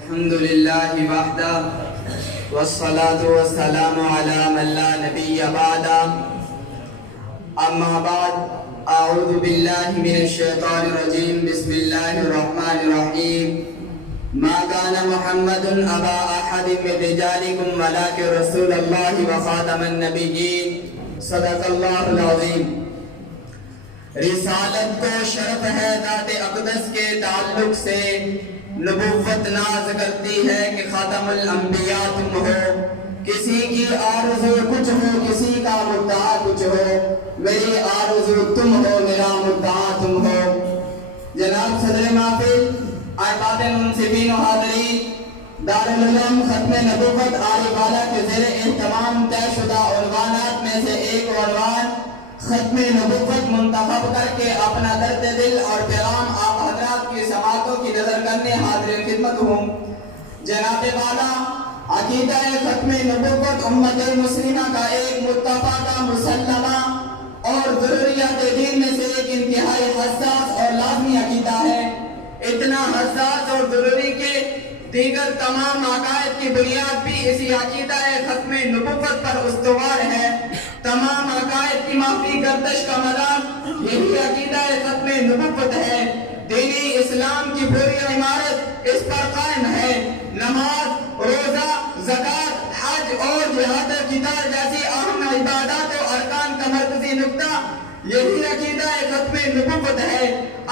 الحمد لله وحده والصلاة والسلام على من لا نبي بعده أما بعد أعوذ بالله من الشيطان الرجيم بسم الله الرحمن الرحيم ما كان محمد أبا أحد من رجالكم ولكن رسول الله وخاتم النبيين صدق الله العظيم. رسالت کو شرف ہے ذات اقدس کے تعلق سے، نبوت ناز کرتی ہے کہ خاتم الانبیاء تم ہو. کسی کی آرزو کچھ ہو، کسی کا مدعا کچھ ہو، میری آرزو تم ہو، میرا مدعا تم ہو. جناب صدر محفل، احباب منصفین و حاضرین، دارالعلوم ختم نبوت عالی بالا کے زیر اہتمام طے شدہ عنوانات میں سے ایک عنوان ختم نبوت منتخب کر کے اپنا درد دل اور پیغام آپ حضرات کی سماعتوں کی نظر کرنے حاضر خدمت ہوں. جناب والا، عقیدہ ختم نبوت امت مسلمہ کا ایک متفقہ مسلمہ اور ضروریات دین میں سے ایک انتہائی حساس اور لازمی عقیدہ ہے. اتنا حساس اور ضروری کہ دیگر تمام عقائد کی بنیاد بھی اسی عقیدہ ختم نبوت پر استوار ہے. تمام عقائد کی معافی گردش کا مدار یہی عقیدہ ختم نبوت ہے. دینی اسلام کی پوری عمارت اس پر قائم ہے. نماز، روزہ، زکوٰۃ، حج اور جہاد قتال جیسی اہم عبادات و ارکان کا مرکزی نقطہ یہی عقیدہ ختم نبوت ہے.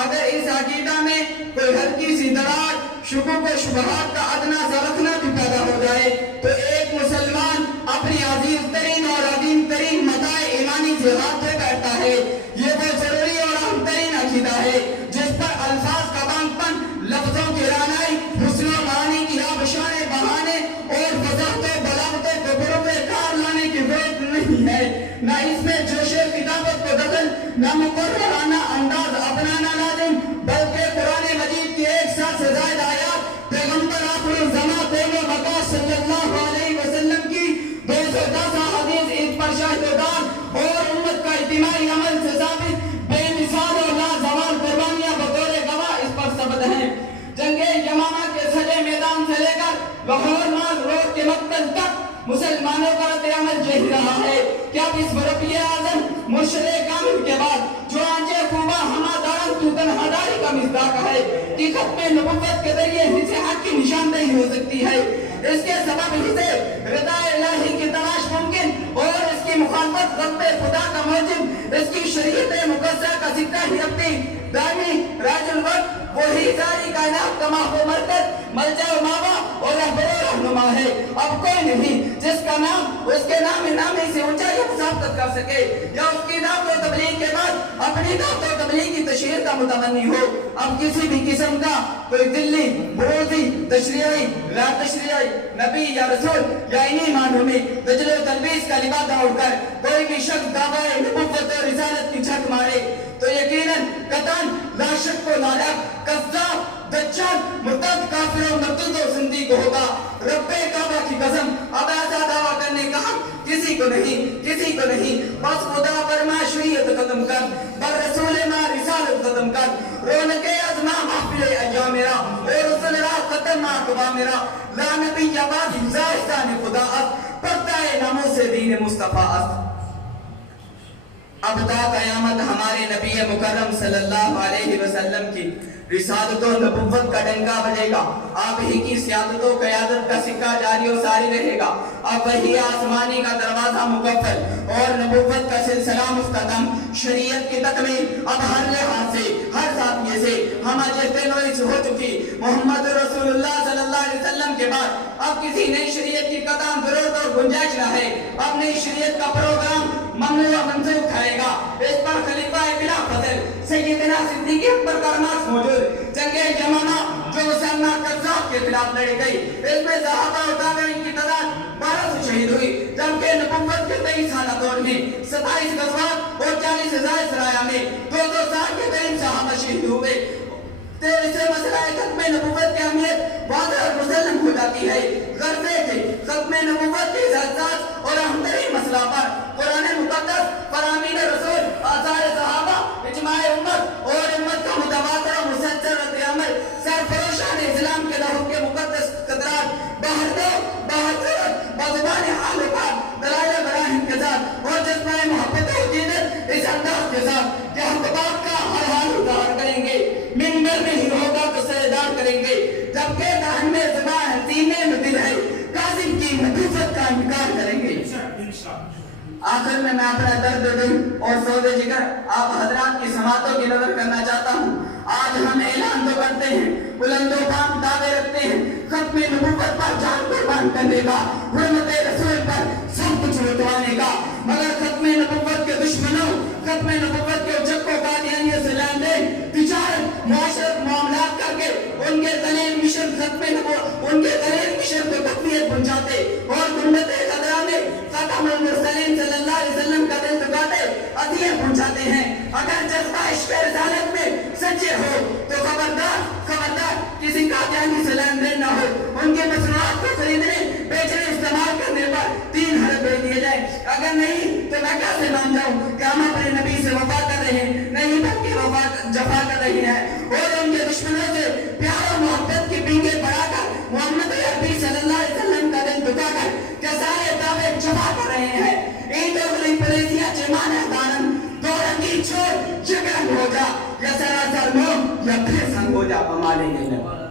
اگر اس عقیدہ میں کوئی ہلکی سی دراڑ، شکوک و شبہات کا ادنا سا رکھنا بھی پیدا ہو جائے تو ایک مسلمان اپنی عزیز ترین اور عظیم ترین متاع ایمانی سے ہاتھ دھو بیٹھتا ہے. یہ وہ ضروری اور اہم ترین عقیدہ ہے جس پر الفاظ کا بانگ پن، لفظوں کی رانائی، حسن و معانی کی آبشاریں بہانے اور وضاحت و بلاغت کو بروئے کار لانے کی ضرورت نہیں ہے. نہ اس میں جوش کتابت کو دخل، نہ مقررانہ انداز اپنانا لازم، بلکہ قرآن مجید کی 100 سے زائد آیات، پیغمبر آخر الزمان قول و بقا صلی اللہ علیہ وسلم کی 210 حدیث اس پر شاہد و دار اور امت کا اجتماعی عمل سے ثابت بے مثال اور لازوال قربانیاں بطور گواہ اس پر ثبت ہیں. جنگ یمامہ کے سجے میدان سے لے کر لاہور مال روڈ کے مقتل تک مسلمانوں کا رد عمل یہی رہا ہے کہ اب اس مربی اعظم مرشد کامل کے بعد جو آنچے خوبہ ہما دارن تو تنہا داری کا مصداق ہے کہ ختم نبوت کے ذریعے حصے حق کی نشاندہی ہو سکتی ہے. اس کے سبب ہی سے رضا الہی کی تلاش ممکن اور اس کی مخالفت غضب خدا کا موجب اس کی شریعت مقدسہ کا ذکر ہی اپنی دائمی راج الوقت وہی ساری کائنات کا محبوب مرکز ملجا و ماوا اور رہبر و رہنما ہے. اب کوئی نہیں جس کا نام اس کے نام نامی سے اونچائی ثابت کر سکے یا اس کی دعوت و تبلیغ کے بعد اپنی دعوت و تبلیغ کی تشہیر کا متمنی ہو. اب کسی بھی قسم کا کوئی دلی، بروزی، تشریعی، لا تشریعی، نبی یا رسول یا انہی معنوں میں دجل و تلبیس کا لبادہ اڑ کر کوئی بھی شخص دعوی نبوت و رسالت کی جھک مارے تو یقیناً قطعاً لا شک و لا رب کذاب، دجال، مرتد، کافر و مردود و زندیق ہوگا. رب کعبہ کی قسم اب ایسا دعویٰ کرنے کا حق کسی کو نہیں. بس خدا پر ما شریعت ختم کر، بر رسول ما رسالت ختم کر. رونق ازما محفل ایام میرا اور رسول را ختم ما قبا میرا. لا نبی بعد زائستان خدا است، پردہ ناموس دین مصطفیٰ است. اب تا قیامت ہمارے نبی مکرم صلی اللہ علیہ وسلم کی رسالت و نبوت کا ڈنکا بجے گا. آپ ہی کی سیادت و قیادت کا سکہ جاری و ساری رہے گا. اب وہی آسمانی کا دروازہ مقفل اور نبوت کا سلسلہ مختتم. شریعت کی تکمیل اب ہر لحاظ سے، ہر زاویے سے ہم جہتے نویس ہو چکی. محمد رسول اللہ صلی اللہ علیہ وسلم کے بعد اب کسی نئی شریعت کی قطعاً ضرورت اور گنجائش نہ ہے. اب نئی شریعت کا پروگرام ممنوع منظور کھائے گا. اس پر خلیفہ بلا فضل سیدنا صدیق اکبر کا نماز موجود. جنگ یمامہ جو مسلمہ قذاب کے خلاف لڑی گئی، اس میں صحابہ و تابعین کی تعداد 1200 شہید ہوئی، جبکہ نبوت کے 23 سالہ دور میں 27 غزوات اور 40 سے زائد سرایہ میں 200 سال کے 23 صحابہ شہید ہوئے. تیرے سے مسئلہ ختم نبوت کی اہمیت واضح اور مسلم ہو جاتی ہے. غرضے تھے ختم نبوت کے احساس اور اہم ترین مسئلہ پر قرآن مقدس، فرامین رسول، آثار صحابہ، اجماع امت اور امت کا متواتر و مسلسل رد عمل سرفروشان اسلام کے لہو کے مقدس کا انکار کریں گے۔ آخر میں اپنا درد دل اور سود جگر آپ حضرات کی سماعتوں کی نظر کرنا چاہتا ہوں۔ آج ہم اعلان تو کرتے ہیں، بلند و بام دعوے رکھتے ہیں، ختم نبوت پر جان قربان کرنے کا، حرمت رسول پر سب کچھ لٹوانے کا، مگر ختم نبوت کے دشمنوں، ختم نبوت کے اجکوں قادیانیوں سے لین دین، تجارت، معاشرت، معاملات کر کے ان کے دلیل مشن ان کے دلیل مشن کو تقویت پہنچاتے اور گنڈت خطرہ میں خاتم المرسلین صلی اللہ علیہ وسلم کا دل دکاتے عطیہ پہنچاتے ہیں۔ اگر جذبہ عشق رسالت میں سچے ہو تو خبردار کسی قادیانی سے لین دین نہ ہو، ان کے مصنوعات کو خریدنے، بیچنے، استعمال کرنے پر 3 حرف دے دیے جائیں۔ اگر نہیں تو میں کیسے مان جاؤں کہ ہم اپنے نبی سے وفا کر رہے ہیں؟ نہیں بلکہ جفا کر رہے ہیں، اور ان کے دشمنوں سے پیار و محبت کی پینگیں بڑھا کر محمد عربی صلی اللہ علیہ وسلم کا دل دکا کر کسائے دعوے جفا کر رہے ہیں۔ عید اگلی پریزیاں چمانہ دارن دو رنگی چھوڑ جگرن ہو جا، یا سراسر موم یا پھر سنگ ہو جا، پمالیں گے نبی۔